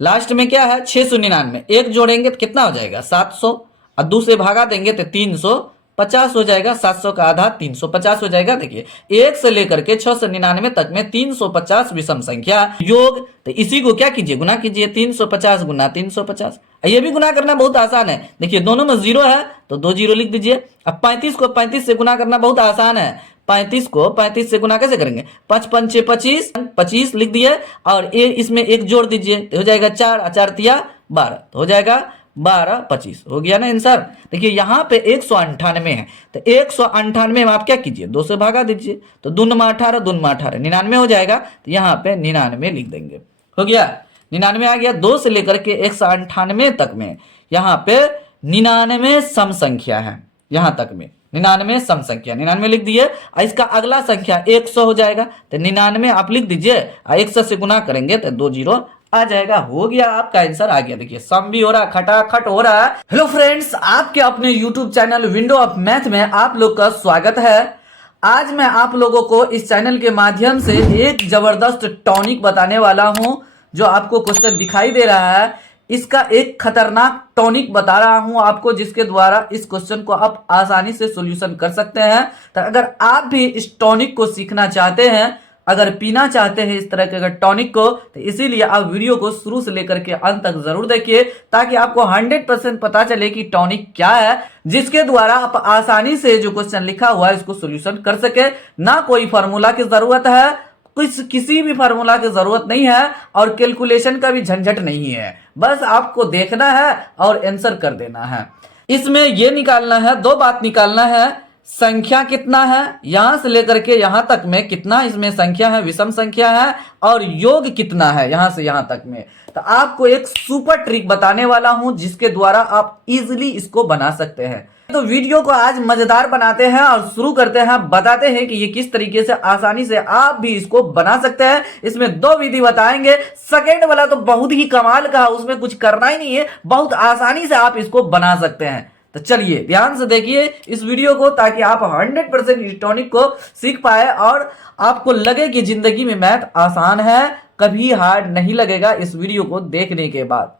Last में क्या है 699, एक जोड़ेंगे तो कितना हो जाएगा 700, और 2 से भागा देंगे तो 350 हो जाएगा, 700 का आधा 350 हो जाएगा। देखिए 1 से लेकर के 699 तक में 350 विषम संख्या योग। तो इसी को क्या कीजिए, गुना कीजिए, 350 गुना 350। ये भी गुना करना बहुत आसान है, देखिए दोनों में जीरो है तो 2 जीरो लिख दीजिए। अब 35 को 35 से गुना करना बहुत आसान है, 35 को 35 से गुना कैसे करेंगे, 5 पंचे 25, 25 लिख दिए, और इसमें एक जोड़ दीजिए तो हो जाएगा 4, 4 तिया 12, तो हो जाएगा 12 25, हो गया ना आंसर। देखिए यहाँ पे 198 है, तो 198 में आप क्या कीजिए 2 से भागा दीजिए, तो 2 में 18, 2 में 18 99 हो जाएगा, तो यहाँ पे 99 लिख देंगे, हो गया 99 आ गया। 2 से लेकर के 198 तक में यहाँ पे 99 सम संख्या है, यहाँ तक में 99 सम संख्या, 99 लिख दिए। इसका अगला संख्या 100 हो जाएगा, तो 99 आप लिख दीजिए, 100 से गुना करेंगे तो 2 जीरो आ जाएगा, हो गया आपका आंसर आ गया। देखिए सम भी हो रहा है, खटाखट हो रहा है। हेलो फ्रेंड्स, आपके अपने YouTube channel window of math में आप लोग का स्वागत है। आज मैं आप लोगों को इस चैनल के माध्यम से एक जबरदस्त टॉनिक बताने वाला हूं, जो आपको क्वेश्चन दिखाई दे रहा है, इसका एक खतरनाक टॉनिक बता रहा हूं आपको, जिसके द्वारा इस क्वेश्चन को आप आसानी से सॉल्यूशन कर सकते हैं। तो अगर आप भी इस टॉनिक को सीखना चाहते हैं, अगर पीना चाहते हैं इस तरह के अगर टॉनिक को, तो इसीलिए आप वीडियो को शुरू से लेकर के अंत तक जरूर देखिए, ताकि आपको 100% पता चले कि टॉनिक क्या है, जिसके द्वारा आप आसानी से जो क्वेश्चन लिखा हुआ है इसको सॉल्यूशन कर सके। ना कोई फार्मूला की जरूरत है, किसी भी फार्मूला की जरूरत नहीं है, और कैलकुलेशन का भी झंझट नहीं है, बस आपको देखना है और आंसर कर देना है। इसमें यह निकालना है, 2 बात निकालना है, संख्या कितना है, यहां से लेकर के यहां तक में कितना इसमें संख्या है, विषम संख्या है, और योग कितना है यहां से यहां तक में। तो आपको एक सुपर ट्रिक बताने वाला हूं, जिसके द्वारा आप इजीली इसको बना सकते हैं। तो वीडियो को आज मजेदार बनाते हैं और शुरू करते हैं, बताते हैं कि ये किस तरीके से आसानी से आप भी इसको बना सकते हैं। इसमें 2 विधि बताएंगे। सेकेंड वाला तो बहुत ही कमाल का है, उसमें कुछ करना ही नहीं है, बहुत आसानी से आप इसको बना सकते हैं। तो चलिए ध्यान से देखिए इस वीडियो को, ताकि आप 100% इस टॉनिक को सीख पाए और आपको लगे कि जिंदगी में मैथ आसान है, कभी हार्ड नहीं लगेगा इस वीडियो को देखने के बाद।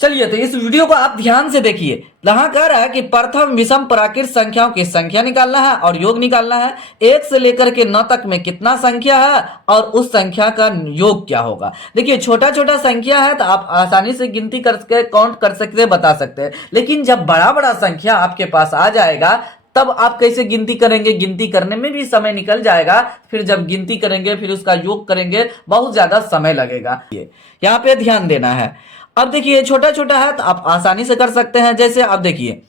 चलिए तो इस वीडियो को आप ध्यान से देखिए। यहां कह रहा है कि प्रथम विषम प्राकृत संख्याओं की संख्या निकालना है और योग निकालना है। 1 से लेकर के 9 तक में कितना संख्या है और उस संख्या का योग क्या होगा। देखिए छोटा छोटा संख्या है तो आप आसानी से गिनती करके काउंट कर सकते हैं, बता सकते हैं, लेकिन जब बड़ा बड़ा संख्या आपके पास आ जाएगा तब आप कैसे गिनती करेंगे, गिनती करने में भी समय निकल जाएगा। फिर जब गिनती करेंगे फिर उसका योग करेंगे, बहुत ज्यादा समय लगेगा। यहाँ पे ध्यान देना है। अब देखिए छोटा छोटा है तो आप आसानी से कर सकते हैं। जैसे आप देखिए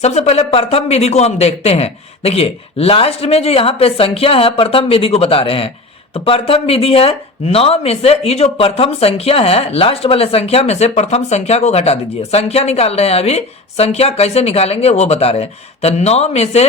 सबसे पहले प्रथम विधि को हम देखते हैं। देखिए लास्ट में जो यहाँ पे संख्या है प्रथम विधि को बता रहे हैं। तो प्रथम विधि है 9 में से ये जो प्रथम संख्या है, लास्ट वाले संख्या में से प्रथम संख्या को घटा दीजिए। संख्या निकाल रहे हैं, अभी संख्या कैसे निकालेंगे वो बता रहे हैं। तो 9 में से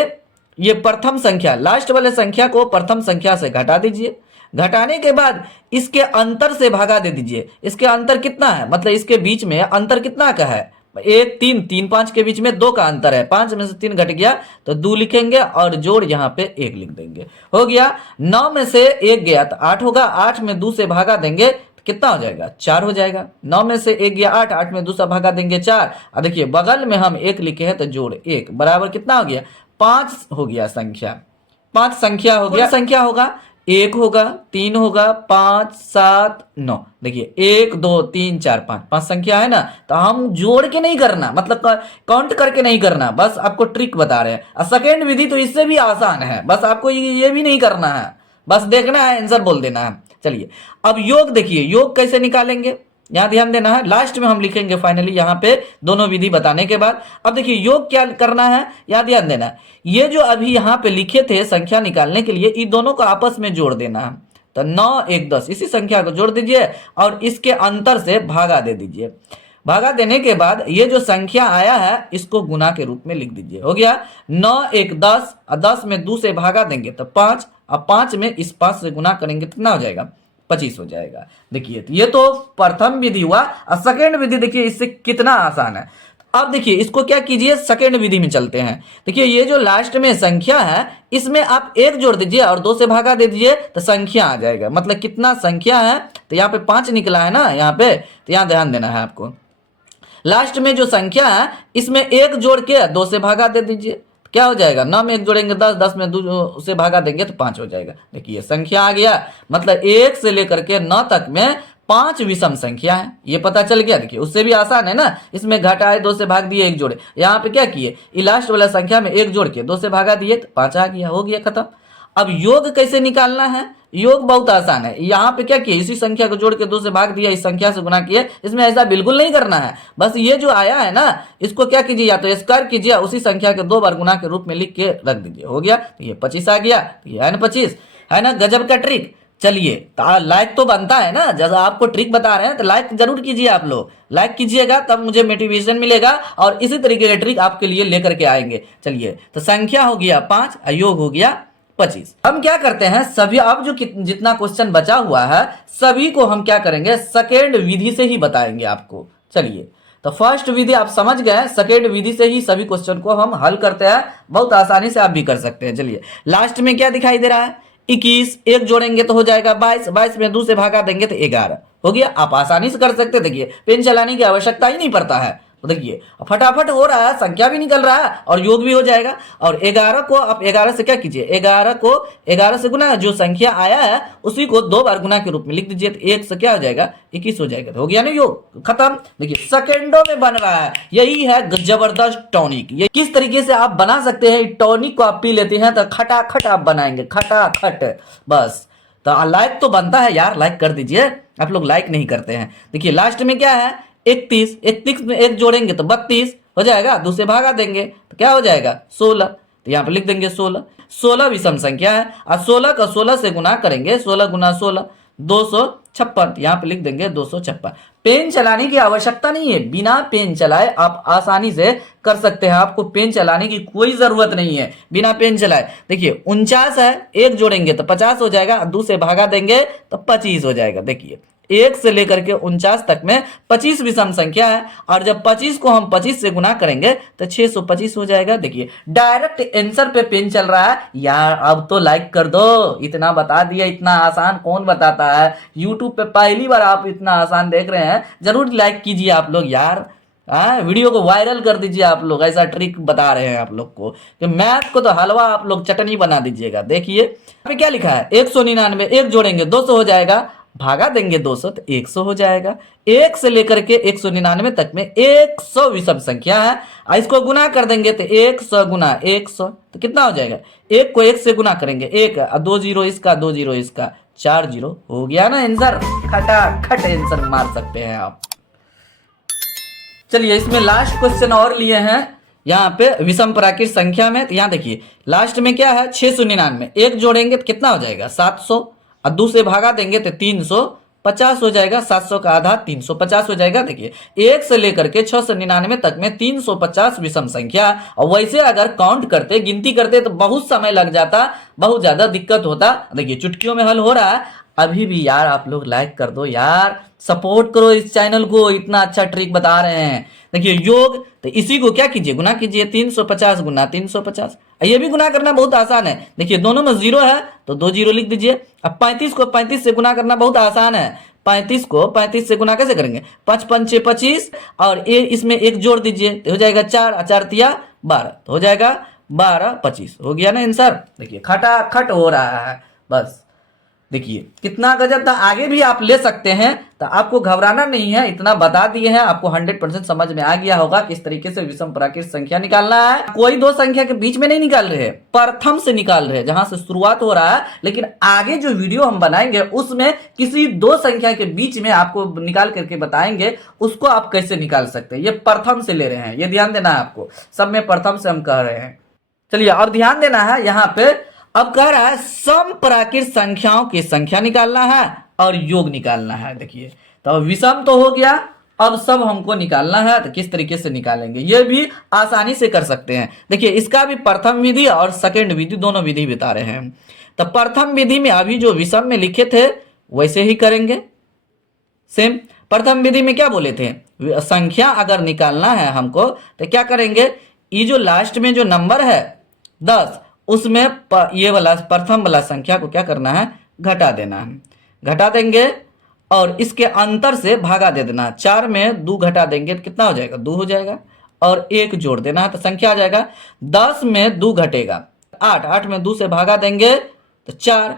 ये प्रथम संख्या, लास्ट वाले संख्या को प्रथम संख्या से घटा दीजिए। घटाने के बाद इसके अंतर से भागा दे दीजिए। इसके अंतर कितना है, मतलब इसके बीच में अंतर कितना का है, 1 3 3 5 के बीच में 2 का अंतर है। 5 में से 3 घट गया तो 2 लिखेंगे और जोड़ यहाँ पे 1 लिख देंगे, हो गया। 9 में से 1 गया तो 8 होगा, 8 में 2 से भागा देंगे तो कितना हो जाएगा 4 हो जाएगा। 9 में से 1 गया 8, 8 में 2 से भागा देंगे 4। और देखिए बगल में हम 1 लिखे हैं तो जोड़ 1 बराबर कितना हो गया 5 हो गया संख्या। 5 संख्या हो गया, संख्या होगा 1 होगा, 3 होगा, 5 7 9। देखिए 1 2 3 4 5, 5 संख्या है ना। तो हम जोड़ के नहीं करना, मतलब काउंट करके नहीं करना, बस आपको ट्रिक बता रहे हैं। और सेकेंड विधि तो इससे भी आसान है, बस आपको ये भी नहीं करना है, बस देखना है, आंसर बोल देना है। चलिए अब योग देखिए, योग कैसे निकालेंगे यहाँ ध्यान देना है। लास्ट में हम लिखेंगे फाइनली यहाँ पे दोनों विधि बताने के बाद। अब देखिए योग क्या करना है, यहाँ ध्यान देना है। ये जो अभी यहाँ पे लिखे थे संख्या निकालने के लिए, इन दोनों को आपस में जोड़ देना है। तो 9 1 10 इसी संख्या को जोड़ दीजिए और इसके अंतर से भागा दे दीजिए। भागा देने के बाद ये जो संख्या आया है इसको गुना के रूप में लिख दीजिए, हो गया। 9 1 10 और 10 में 2 से भागा देंगे तो 5, और 5 में इस 5 से गुना करेंगे कितना हो जाएगा 25 हो जाएगा। देखिए ये तो प्रथम विधि हुआ। और सेकेंड विधि देखिए इससे कितना आसान है। अब देखिए इसको क्या कीजिए, सेकेंड विधि में चलते हैं। देखिए ये जो लास्ट में संख्या है इसमें आप 1 जोड़ दीजिए और 2 से भागा दे दीजिए तो संख्या आ जाएगा। मतलब कितना संख्या है तो यहाँ पे 5 निकला है ना यहाँ पे, तो यहाँ ध्यान देना है आपको। लास्ट में जो संख्या है इसमें 1 जोड़ के 2 से भागा दे दीजिए, क्या हो जाएगा, 9 में 1 जोड़ेंगे 10, 10 में 2 से भागा देंगे तो 5 हो जाएगा। देखिए संख्या आ गया, मतलब 1 से लेकर के 9 तक में 5 विषम संख्या है, ये पता चल गया। देखिए उससे भी आसान है ना, इसमें घटाए 2 से भाग दिए 1 जोड़े, यहाँ पे क्या किए, लास्ट वाला संख्या में 1 जोड़ के 2 से भागा दिए तो 5 आ गया, हो गया खत्म। अब योग कैसे निकालना है, योग बहुत आसान है। यहाँ पे क्या किया, इसी संख्या को जोड़ के 2 से भाग दिया, इस संख्या से गुना किया, इसमें ऐसा बिल्कुल नहीं करना है। बस ये जो आया है ना इसको क्या कीजिए, या तो स्क्वायर कीजिए, उसी संख्या के 2 बार गुना के रूप में लिख के रख दीजिए, हो गया। तो ये 25 आ गया, तो ये है ना 25, है ना गजब का ट्रिक। चलिए लाइक तो बनता है ना, जैसा आपको ट्रिक बता रहे हैं तो लाइक जरूर कीजिए, आप लोग लाइक कीजिएगा तब मुझे मोटिवेशन मिलेगा और इसी तरीके के ट्रिक आपके लिए लेकर के आएंगे। चलिए तो संख्या हो गया 5, योग हो गया 25। हम क्या करते हैं, सभी अब जो जितना क्वेश्चन बचा हुआ है सभी को हम क्या करेंगे, सेकेंड विधि से ही बताएंगे आपको। चलिए तो फर्स्ट विधि आप समझ गए, सेकेंड विधि से ही सभी क्वेश्चन को हम हल करते हैं, बहुत आसानी से आप भी कर सकते हैं। चलिए लास्ट में क्या दिखाई दे रहा है, 21, 1 जोड़ेंगे तो हो जाएगा 22, 22 में 2 से भागा देंगे तो 11 हो गया। आप आसानी से कर सकते हैं, देखिए पेन चलाने की आवश्यकता ही नहीं पड़ता है, तो देखिए फटाफट हो रहा है, संख्या भी निकल रहा है और योग भी हो जाएगा। और 11 को आप 11 से क्या कीजिए, 11 को 11 से गुना, जो संख्या आया है उसी को 2 बार गुना के रूप में लिख दीजिए, तो 1 से क्या हो जाएगा 21 हो जाएगा, तो हो गया ना योग, खत्म। देखिए सेकेंडों में बन रहा है, यही है जबरदस्त टॉनिक। ये किस तरीके से आप बना सकते हैं, टॉनिक को आप पी लेते हैं तो खटाखट आप बनाएंगे, खटाखट बस। तो लाइक तो बनता है यार, लाइक कर दीजिए, आप लोग लाइक नहीं करते हैं। देखिए लास्ट में क्या है 31, 31 में 1 जोड़ेंगे तो 32 हो जाएगा, 2 से भागा देंगे तो क्या हो जाएगा 16, तो यहाँ पे लिख देंगे 16। 16 विषम संख्या है और 16 का 16 से गुना करेंगे, 16 गुना 16 256, यहाँ पे लिख देंगे 256। पेन चलाने की आवश्यकता नहीं है, बिना पेन चलाए आप आसानी से कर सकते हैं, आपको पेन चलाने की कोई जरूरत नहीं है, बिना पेन चलाए। देखिए 49 है, 1 जोड़ेंगे तो 50 हो जाएगा, 2 से भागा देंगे तो 25 हो जाएगा। देखिए 1 से लेकर के 49 तक में 25 विषम संख्या है और जब 25 को हम 25 से गुना करेंगे तो 625 हो जाएगा। देखिए डायरेक्ट आंसर पे पेन चल रहा है यार, अब तो लाइक कर दो, इतना बता दिया, इतना आसान कौन बताता है, यूट्यूब पे पहली बार आप इतना आसान देख रहे हैं, जरूर लाइक कीजिए आप लोग यार, वीडियो को वायरल कर दीजिए आप लोग, ऐसा ट्रिक बता रहे हैं आप लोग को कि मैथ को तो हलवा आप लोग चटनी बना दीजिएगा। देखिए यहाँ पे क्या लिखा है 199, 1 जोड़ेंगे 200 हो जाएगा, भागा देंगे 200 तो 100 हो जाएगा। 1 से लेकर के 199 तक में 100 विषम संख्या है, इसको गुना कर देंगे तो 100 गुना 100 तो कितना हो जाएगा, 1 को 1 से गुना करेंगे 1, 2 जीरो इसका, 2 जीरो इसका, 4 जीरो हो गया ना आंसर, खटाखट आंसर मार सकते हैं आप। चलिए इसमें लास्ट क्वेश्चन और लिए हैं यहाँ पे विषम प्राकृत संख्या में, तो यहाँ देखिए लास्ट में क्या है 699, 1 जोड़ेंगे तो कितना हो जाएगा 700 और 2 से भागा देंगे तो 350 हो जाएगा, 700 का आधा 350 हो जाएगा। देखिए 1 से लेकर के 699 तक में 350 विषम संख्या, और वैसे अगर काउंट करते गिनती करते तो बहुत समय लग जाता, बहुत ज्यादा दिक्कत होता। देखिए चुटकियों में हल हो रहा है, अभी भी यार आप लोग लाइक कर दो यार, सपोर्ट करो इस चैनल को, इतना अच्छा ट्रिक बता रहे हैं। देखिए योग, तो इसी को क्या कीजिए गुना कीजिए, 350 गुना 350, ये भी गुना करना बहुत आसान है। देखिए दोनों में 0 है तो 2 जीरो लिख दीजिए। अब 35 को 35 से गुना करना बहुत आसान है, 35 को 35 से गुना कैसे करेंगे, 5 पंचे 25 और इसमें 1 जोड़ दीजिए तो हो जाएगा 4, 4 तिया 12 तो हो जाएगा 12 25 हो गया ना आंसर। देखिए खटाखट हो रहा है बस, देखिए कितना गजब था। आगे भी आप ले सकते हैं, तो आपको घबराना नहीं है, इतना बता दिए हैं, आपको 100% समझ में आ गया होगा किस तरीके से विषम प्राकृत संख्या निकालना है। कोई दो संख्या के बीच में नहीं निकाल रहे हैं, प्रथम से निकाल रहे हैं जहां से शुरुआत हो रहा है। लेकिन आगे जो वीडियो हम बनाएंगे उसमें किसी दो संख्या के बीच में आपको निकाल करके बताएंगे, उसको आप कैसे निकाल सकते हैं। ये प्रथम से ले रहे हैं, ये ध्यान देना है आपको, सब में प्रथम से हम कह रहे हैं। चलिए अब ध्यान देना है, यहाँ पे अब कह रहा है सम प्राकृत संख्याओं की संख्या निकालना है और योग निकालना है। देखिए तो विषम तो हो गया, अब सब हमको निकालना है, तो किस तरीके से निकालेंगे ये भी आसानी से कर सकते हैं। देखिए इसका भी प्रथम विधि और सेकंड विधि दोनों विधि बता रहे हैं। तो प्रथम विधि में अभी जो विषम में लिखे थे वैसे ही करेंगे सेम। प्रथम विधि में क्या बोले थे, संख्या अगर निकालना है हमको तो क्या करेंगे, ये जो लास्ट में जो नंबर है 10, उसमें ये वाला प्रथम वाला संख्या को क्या करना है, घटा देना है, घटा देंगे और इसके अंतर से भागा दे देना। 4 में 2 घटा देंगे तो कितना हो जाएगा, 2 हो जाएगा, और 1 जोड़ देना है तो संख्या आ जाएगा 10 में 2 घटेगा 8, 8 में 2 से भागा देंगे तो 4,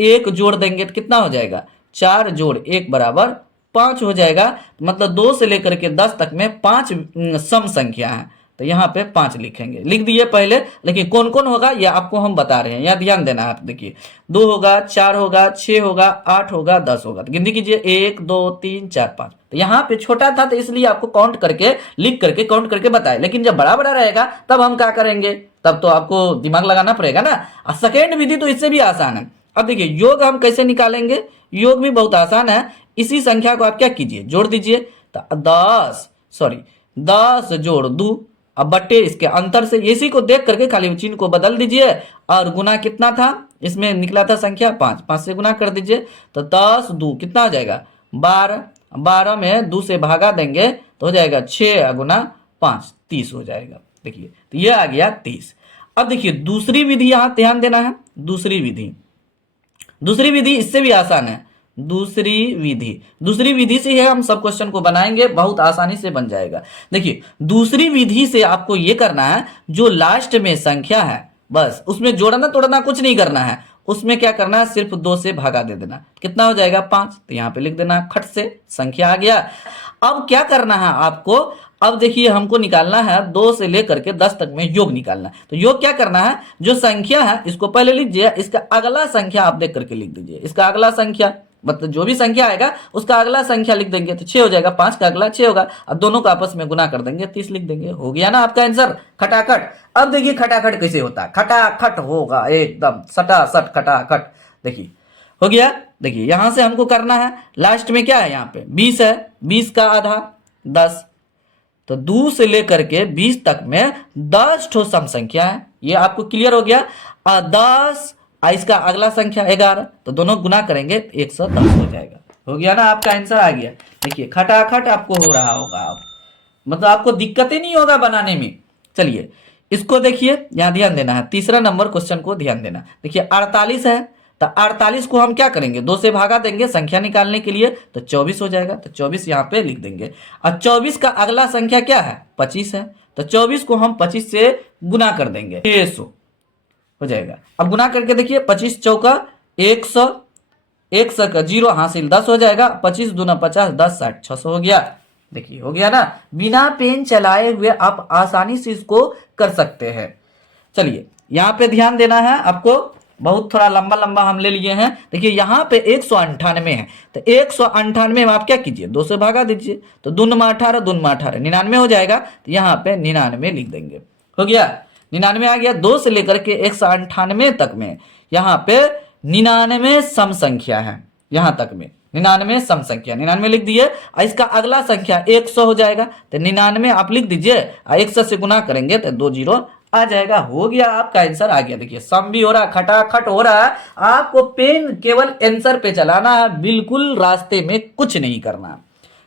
1 जोड़ देंगे तो कितना हो जाएगा, 4 जोड़ 1 बराबर 5 हो जाएगा। मतलब 2 से लेकर के 10 तक में 5 सम संख्या है, तो यहाँ पे 5 लिखेंगे, लिख दिए पहले। लेकिन कौन कौन होगा ये आपको हम बता रहे हैं, यहाँ ध्यान देना है। देखिए 2 होगा, 4 होगा, 6 होगा, 8 होगा, 10 होगा, तो गिनती कीजिए 1 2 3 4 5। तो यहाँ पे छोटा था तो इसलिए आपको काउंट करके लिख करके काउंट करके बताए, लेकिन जब बड़ा बड़ा रहेगा तब हम क्या करेंगे, तब तो आपको दिमाग लगाना पड़ेगा ना। और सेकेंड विधि तो इससे भी आसान है। अब देखिए योग हम कैसे निकालेंगे, योग भी बहुत आसान है। इसी संख्या को आप क्या कीजिए, जोड़ दीजिए। तो 10 जोड़ 2, अब बट्टे इसके अंतर से, इसी को देख करके खाली चिन्ह को बदल दीजिए। और गुना कितना था, इसमें निकला था संख्या 5, 5 से गुना कर दीजिए। तो 10 2 कितना हो जाएगा, 12, 12 में 2 से भागा देंगे तो हो जाएगा 6 गुना 5, 30 हो जाएगा। देखिए तो ये आ गया 30। अब देखिए दूसरी विधि, यहाँ ध्यान देना है। दूसरी विधि इससे भी आसान है। दूसरी विधि से है हम सब क्वेश्चन को बनाएंगे, बहुत आसानी से बन जाएगा। देखिए दूसरी विधि से आपको ये करना है, जो लास्ट में संख्या है बस उसमें जोड़ना तोड़ना कुछ नहीं करना है। उसमें क्या करना है, सिर्फ 2 से भागा दे देना, कितना हो जाएगा 5, तो यहाँ पे लिख देना, खट से संख्या आ गया। अब क्या करना है आपको, अब देखिए हमको निकालना है 2 से लेकर के 10 तक में योग निकालना है। तो योग क्या करना है, जो संख्या है इसको पहले लीजिए, इसका अगला संख्या आप देख करके लिख दीजिए। इसका अगला संख्या मतलब जो भी संख्या आएगा उसका अगला संख्या लिख देंगे तो 6 हो जाएगा, 5 का अगला 6 होगा, अब दोनों को आपस में गुना कर देंगे 30 लिख देंगे, हो गया ना आपका आंसर खटाखट। अब देखिए खटाखट कैसे होता है, खटाखट होगा एकदम सटासट खटाखट। देखिए हो गया। देखिए यहां से हमको करना है, लास्ट में क्या है, यहाँ पे 20 है, 20 का आधा 10, तो 2 से लेकर के 20 तक में 10 ठो सम संख्या है, ये आपको क्लियर हो गया। 10 इसका अगला संख्या 11, तो दोनों गुना करेंगे 110 हो जाएगा, हो गया ना आपका आंसर आ गया। देखिए खटाखट आपको हो रहा होगा, आप मतलब आपको दिक्कत ही नहीं होगा बनाने में। चलिए इसको देखिए, यहाँ ध्यान देना है, तीसरा नंबर क्वेश्चन को ध्यान देना। देखिए 48 है, तो 48 को हम क्या करेंगे, 2 से भागा देंगे संख्या निकालने के लिए, तो 24 हो जाएगा। तो 24 यहाँ पे लिख देंगे। और 24 का अगला संख्या क्या है, 25 है, तो 24 को हम 25 से गुना कर देंगे, 600 हो जाएगा। अब गुना करके देखिए 25 चौका 100, 100 का 0 हासिल 10 हो जाएगा, 25 दूना 50, 10 60 600 हो गया। देखिए हो गया ना, बिना पेन चलाए हुए आप आसानी से इसको कर सकते हैं। चलिए यहाँ पे ध्यान देना है आपको, बहुत थोड़ा लंबा लंबा हम ले लिए हैं। देखिए यहाँ पे 198 है, तो 198 में आप क्या कीजिए, 2 से भागा दीजिए, तो 2 में 18, 2 में 18 99 हो जाएगा। तो यहाँ पे 99 लिख देंगे, हो गया 99 आ गया। 2 से लेकर के 198 तक में यहाँ पे 99 सम संख्या है, यहाँ तक में 99 सम संख्या, 99 लिख दिए। इसका अगला संख्या 100 हो जाएगा, तो 99 आप लिख दीजिए, 100 से गुना करेंगे तो 2 जीरो आ जाएगा, हो गया आपका आंसर आ गया। देखिए सम भी हो रहा है, खटाखट हो रहा है। आपको पेन केवल आंसर पे चलाना है, बिल्कुल रास्ते में कुछ नहीं करना।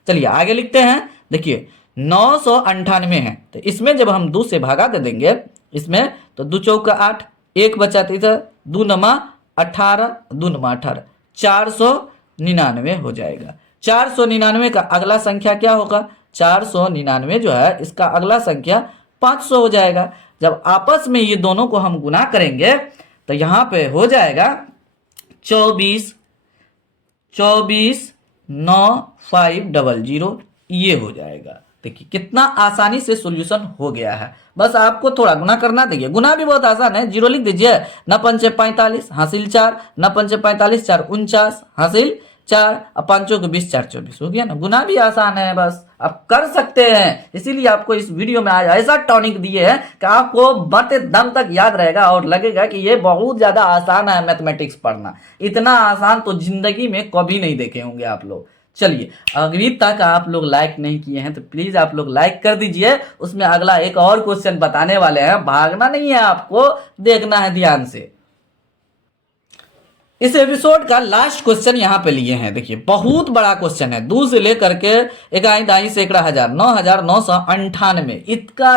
चलिए आगे लिखते हैं। देखिए 998 है, तो इसमें जब हम 2 से भागा दे देंगे इसमें, तो 2 चौका 8, 1 बचा इधर, 2 नमा 18, 2 नमा 18, 499 हो जाएगा। 499 का अगला संख्या क्या होगा, 499 जो है इसका अगला संख्या 500 हो जाएगा। जब आपस में ये दोनों को हम गुना करेंगे तो यहाँ पे हो जाएगा 24 9500, ये हो जाएगा। देखिए कितना आसानी से सॉल्यूशन हो गया है, बस आपको थोड़ा गुना करना। देखिए गुना भी बहुत आसान है, 0 लिख दीजिए, 9 पंचे 45 हासिल 4, 9 पंचे 45, 4 49 हासिल 4, अब 5 के 20, 4 24 हो गया ना। गुना भी आसान है, बस आप कर सकते हैं। इसीलिए आपको इस वीडियो में आज ऐसा टॉनिक दिए है कि आपको बढ़ते दम तक याद रहेगा और लगेगा कि ये बहुत ज्यादा आसान है मैथमेटिक्स पढ़ना। इतना आसान तो जिंदगी में कभी नहीं देखे होंगे आप लोग। चलिए अभी तक आप लोग लाइक नहीं किए हैं तो प्लीज आप लोग लाइक कर दीजिए, उसमें अगला एक और क्वेश्चन बताने वाले हैं, भागना नहीं है, आपको देखना है ध्यान से। इस एपिसोड का लास्ट क्वेश्चन यहाँ पे लिए हैं। देखिए बहुत बड़ा क्वेश्चन है, 2 से लेकर के इकाई दाई सैकड़ा हजार 9998,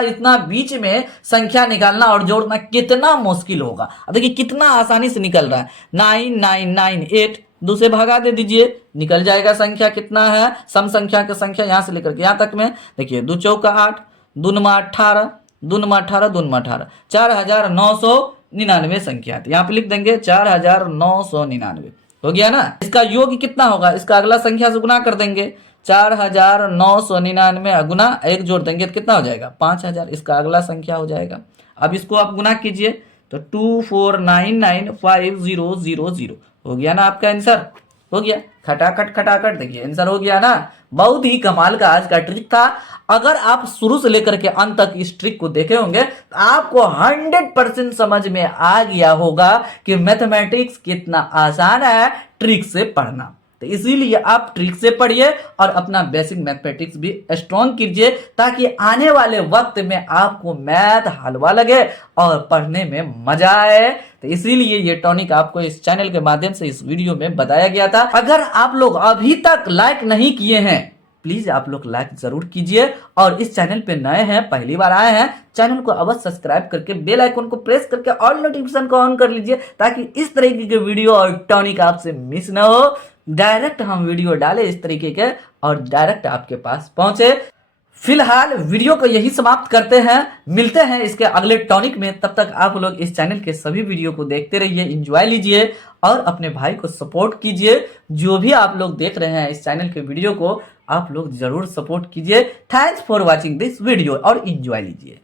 इतना बीच में संख्या निकालना और जोड़ना कितना मुश्किल होगा। अब देखिए कितना आसानी से निकल रहा है, 9998 2 से भगा दे दीजिए, निकल जाएगा संख्या कितना है, सम संख्या का संख्या यहाँ से लेकर के यहाँ तक में। देखिए 2 चौका 8, 2 नमा 18, 2 नमा 18, 2 नमा 18, 4999 संख्या है। यहाँ पे लिख देंगे 4999, हो गया ना। इसका योग कितना होगा, इसका अगला संख्या से गुना कर देंगे, 4999 गुना 1 जोड़ देंगे तो कितना हो जाएगा 5000, इसका अगला संख्या हो जाएगा। अब इसको आप गुना कीजिए तो 2499500 हो गया ना आपका आंसर, हो गया। खटाखट देखिए आंसर हो गया ना। बहुत ही कमाल का आज का ट्रिक था। अगर आप शुरू से लेकर के अंत तक इस ट्रिक को देखे होंगे तो आपको 100% समझ में आ गया होगा कि मैथमेटिक्स कितना आसान है ट्रिक से पढ़ना। तो इसीलिए आप ट्रिक से पढ़िए और अपना बेसिक मैथमेटिक्स भी स्ट्रॉन्ग कीजिए, ताकि आने वाले वक्त में आपको मैथ हलवा लगे और पढ़ने में मजा आए। तो इसीलिए ये टॉनिक आपको इस चैनल के माध्यम से इस वीडियो में बताया गया था। अगर आप लोग अभी तक लाइक नहीं किए हैं, प्लीज आप लोग लाइक जरूर कीजिए, और इस चैनल पे नए हैं, पहली बार आए हैं, चैनल को अवश्य सब्सक्राइब करके बेल आइकन को प्रेस करके ऑल नोटिफिकेशन को ऑन कर लीजिए, ताकि इस तरीके के वीडियो और टॉनिक आपसे मिस ना हो। डायरेक्ट हम वीडियो डाले इस तरीके के और डायरेक्ट आपके पास पहुंचे। फिलहाल वीडियो को यही समाप्त करते हैं, मिलते हैं इसके अगले टॉनिक में। तब तक आप लोग इस चैनल के सभी वीडियो को देखते रहिए, एंजॉय लीजिए और अपने भाई को सपोर्ट कीजिए। जो भी आप लोग देख रहे हैं इस चैनल के वीडियो को, आप लोग जरूर सपोर्ट कीजिए। Thanks for watching this video और एंजॉय लीजिए।